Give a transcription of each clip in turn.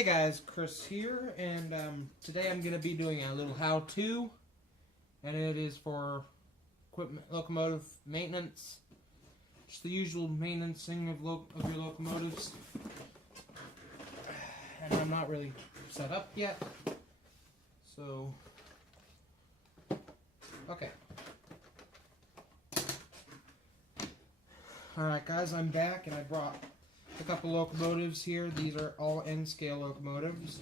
Hey guys, Chris here, and today I'm going to be doing a little how-to, and it is for equipment, locomotive maintenance. Just the usual maintenancing of your locomotives. And I'm not really set up yet, so okay. Alright guys, I'm back, and I brought a couple locomotives here. These are all N-scale locomotives.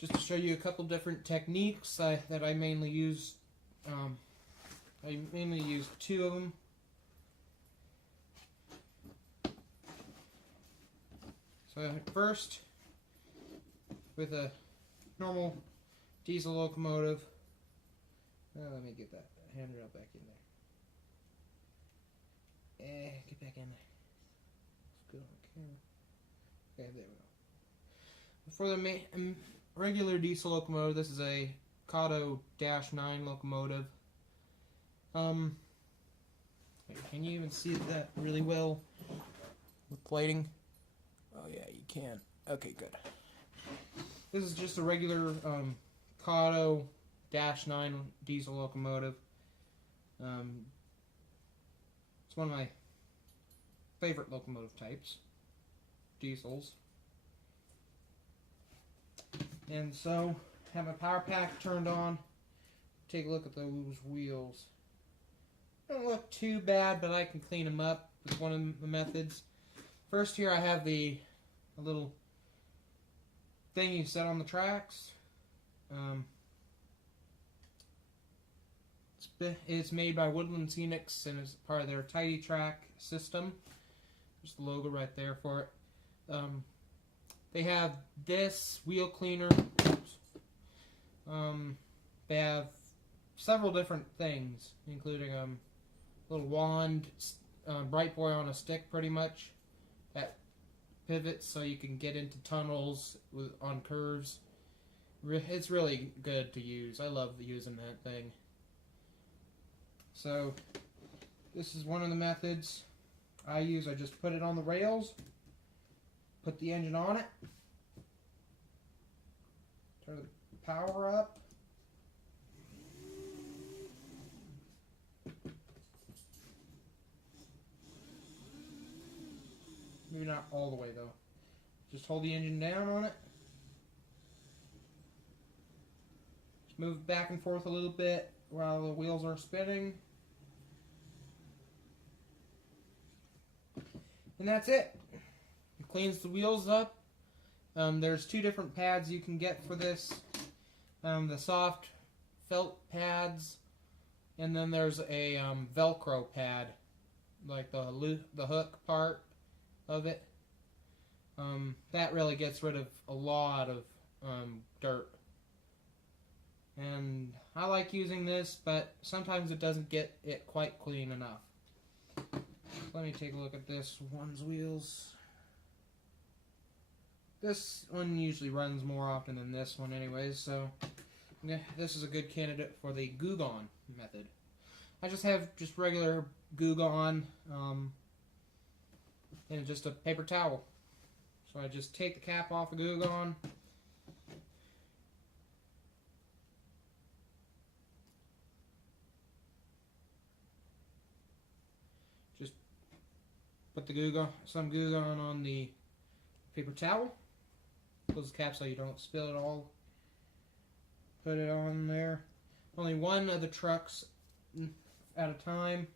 Just to show you a couple different techniques that I mainly use. I mainly use two of them. So first, with a normal diesel locomotive, let me get that handrail back in there. Get back in there. Let's go on camera. Okay, there we go. For the regular diesel locomotive, this is a Locomotive-9 locomotive. Can you even see that really well with lighting? Oh yeah, you can. Okay, good. This is just a regular Locomotive-9 diesel locomotive. It's one of my favorite locomotive types, diesels. And so, have my power pack turned on. Take a look at those wheels. Don't look too bad, but I can clean them up with one of the methods. First here I have a little thing you set on the tracks. It's made by Woodland Scenics and is part of their Tidy Track system. There's the logo right there for it. They have this wheel cleaner. They have several different things, including a little wand, bright boy on a stick, pretty much, that pivots so you can get into tunnels on curves. It's really good to use. I love using that thing. So, this is one of the methods I use. I just put it on the rails, put the engine on it, turn the power up, maybe not all the way though, just hold the engine down on it, just move it back and forth a little bit while the wheels are spinning. And that's it. It cleans the wheels up. There's two different pads you can get for this. The soft felt pads, and then there's a Velcro pad, like the hook part of it. That really gets rid of a lot of dirt. And I like using this, but sometimes it doesn't get it quite clean enough. Let me take a look at this one's wheels. This one usually runs more often than this one anyways, so yeah, this is a good candidate for the Goo Gone method. I just have regular Goo Gone and just a paper towel. So I just take the cap off the Goo Gone, just put the some Goo Gone on the paper towel. Close the cap so you don't spill it all. Put it on there. Only one of the trucks at a time.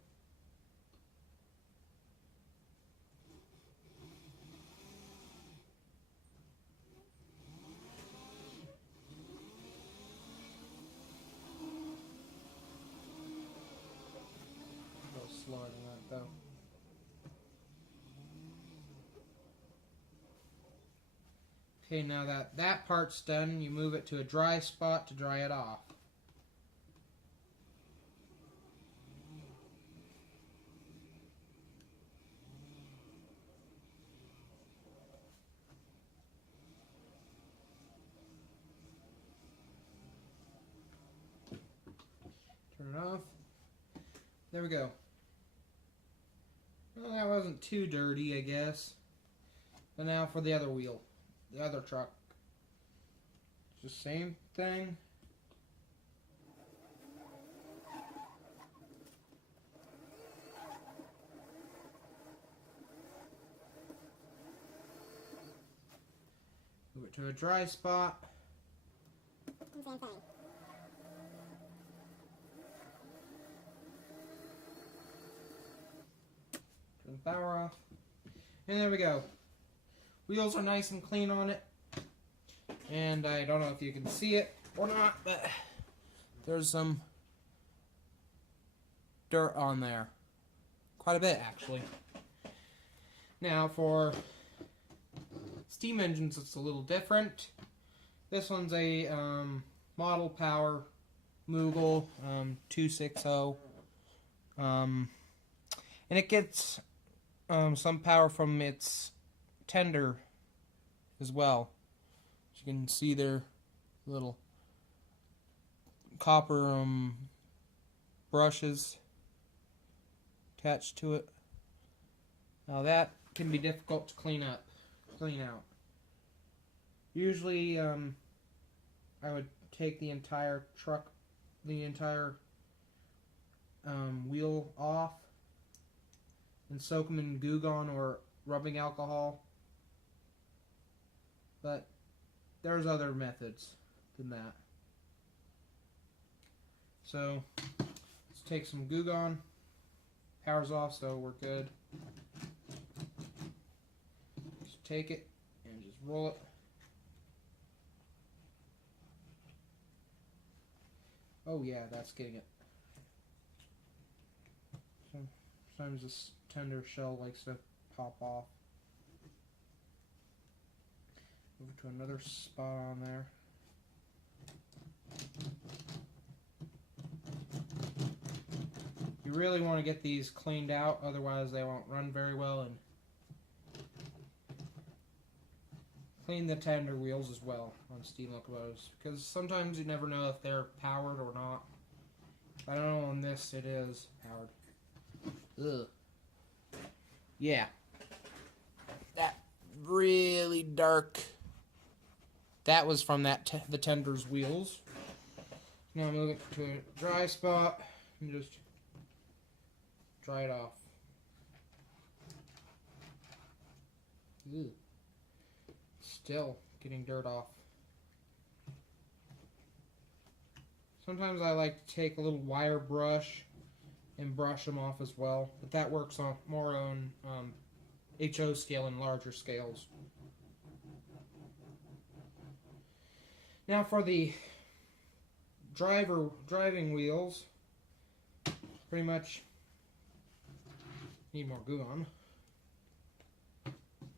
A little slower than that though. Okay, now that part's done, you move it to a dry spot to dry it off. Turn it off. There we go. Well, that wasn't too dirty, I guess. And now for the other wheel, the other truck. It's the same thing. Move it to a dry spot. Same thing. Turn the power off. And there we go. Wheels are nice and clean on it. And I don't know if you can see it or not, but there's some dirt on there. Quite a bit, actually. Now, for steam engines, it's a little different. This one's a Model Power Mughal 260. And it gets some power from its tender as well. As you can see there, little copper brushes attached to it. Now that can be difficult to clean out. Usually, I would take the entire truck, the entire wheel off, and soak them in Goo Gone or rubbing alcohol. But there's other methods than that. So let's take some Goo Gone. Power's off, so we're good. Just take it and just roll it. Oh yeah, that's getting it. Sometimes this tender shell likes to pop off. Move it to another spot on there. You really want to get these cleaned out, otherwise they won't run very well, and clean the tender wheels as well on steam locomotives, because sometimes you never know if they're powered or not. I don't know, on this it is powered. Ugh. Yeah. That really dark. That was from the tender's wheels. Now move it to a dry spot and just dry it off. Ew. Still getting dirt off. Sometimes I like to take a little wire brush and brush them off as well, but that works on more on HO scale and larger scales. Now for the driving wheels, pretty much need more Goo Gone.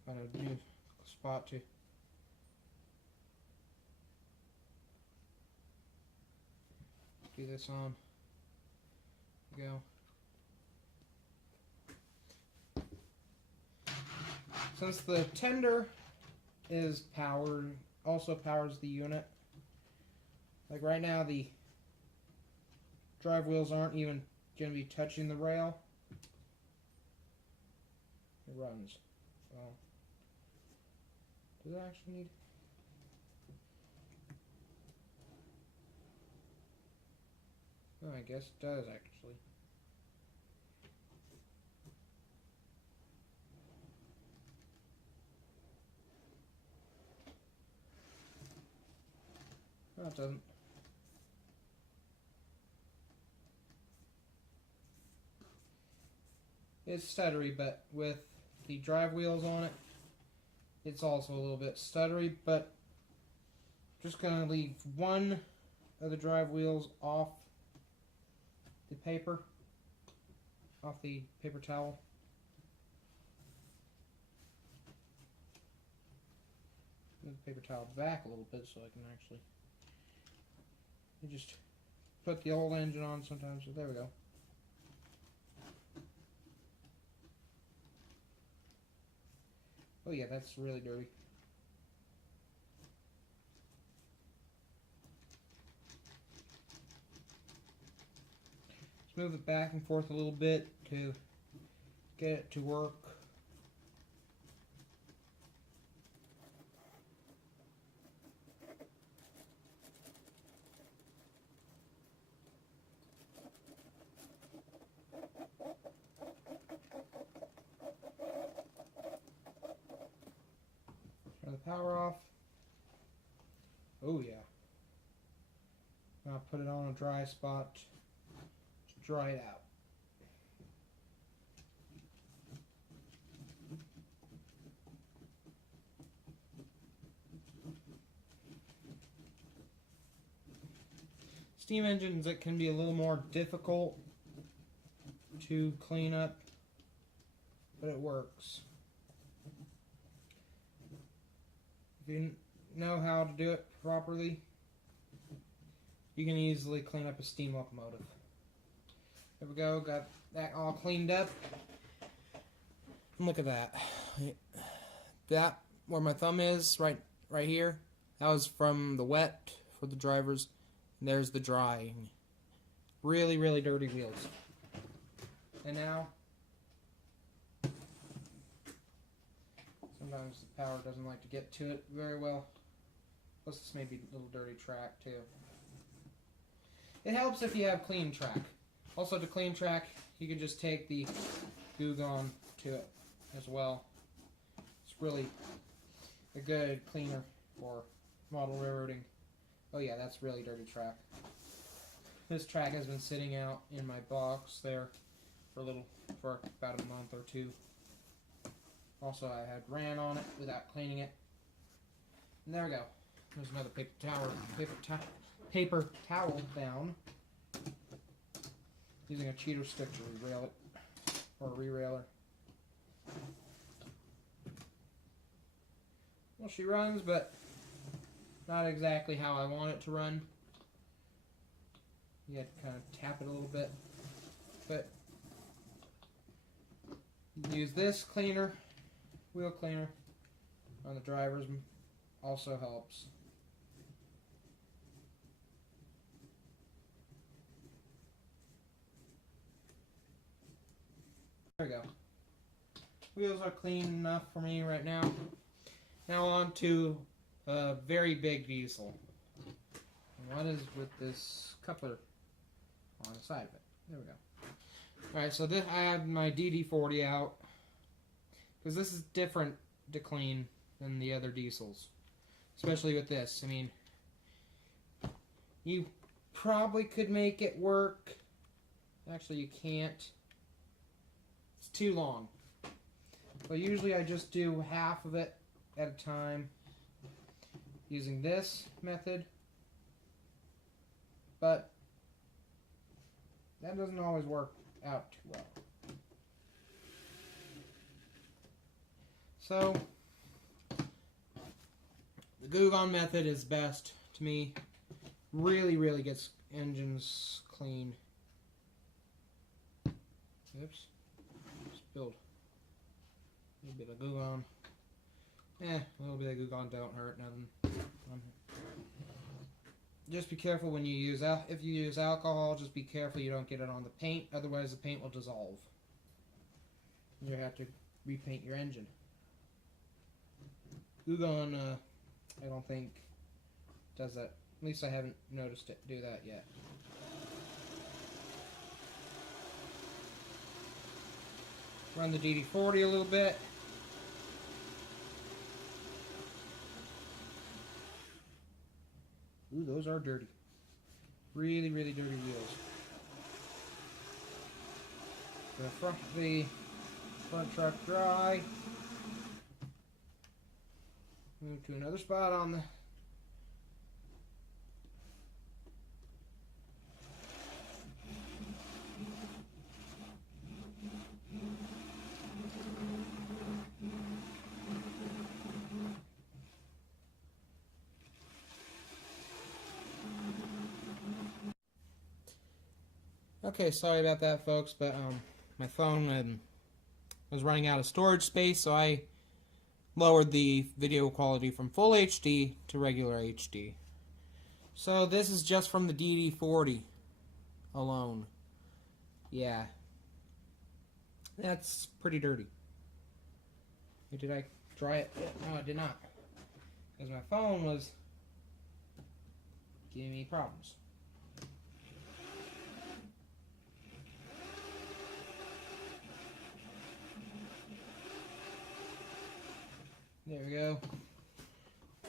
Find a new spot to do this on. Go. Since the tender is powered, also powers the unit. Like right now, the drive wheels aren't even going to be touching the rail. It runs. Well, does it actually need? Oh, I guess it does actually. No, it doesn't. It's stuttery, but with the drive wheels on it, it's also a little bit stuttery, but just going to leave one of the drive wheels off the paper, off the paper towel. Move the paper towel back a little bit so I can actually, you just put the old engine on sometimes, so there we go. Oh yeah, that's really dirty. Let's move it back and forth a little bit to get it to work. put it on a dry spot to dry it out. Steam engines, it can be a little more difficult to clean up, but it works. If you know how to do it properly, you can easily clean up a steam locomotive. There we go, got that all cleaned up. And look at that. That, where my thumb is, right here, that was from the wet for the drivers. And there's the drying. Really, really dirty wheels. And now, sometimes the power doesn't like to get to it very well. Plus this may be a little dirty track too. It helps if you have clean track. Also to clean track, you can just take the Goo Gone to it as well. It's really a good cleaner for model railroading. Oh yeah, that's really dirty track. This track has been sitting out in my box there for about a month or two. Also, I had ran on it without cleaning it. And there we go. There's another paper towel down. Using a cheater stick to re-rail it, or a re-railer. Well, she runs, but not exactly how I want it to run. You have to kind of tap it a little bit. But use this cleaner, wheel cleaner, on the drivers also helps. There we go. Wheels are clean enough for me right now. Now on to a very big diesel. And what is with this coupler on the side of it? There we go. Alright, so this, I have my DD40 out. Because this is different to clean than the other diesels. Especially with this. I mean, you probably could make it work. Actually, you can't. It's too long. But usually I just do half of it at a time using this method. But that doesn't always work out too well. So the Goo Gone method is best to me. Really, really gets engines clean. Oops. Spilled a little bit of Goo Gone. A little bit of Goo Gone don't hurt nothing. Just be careful when you use if you use alcohol. Just be careful you don't get it on the paint. Otherwise, the paint will dissolve. You have to repaint your engine. Goo Gone, I don't think does that. At least I haven't noticed it do that yet. Run the DD40 a little bit. Ooh, those are dirty. Really, really dirty wheels. The front truck dry. Move to another spot on the Okay, sorry about that, folks, but my phone was running out of storage space, so I lowered the video quality from full HD to regular HD. So this is just from the DD40 alone. Yeah. That's pretty dirty. Did I dry it? No, I did not. Because my phone was giving me problems. There we go.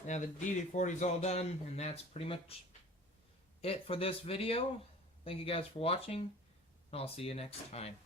Now the DD40 is all done, and that's pretty much it for this video. Thank you guys for watching, and I'll see you next time.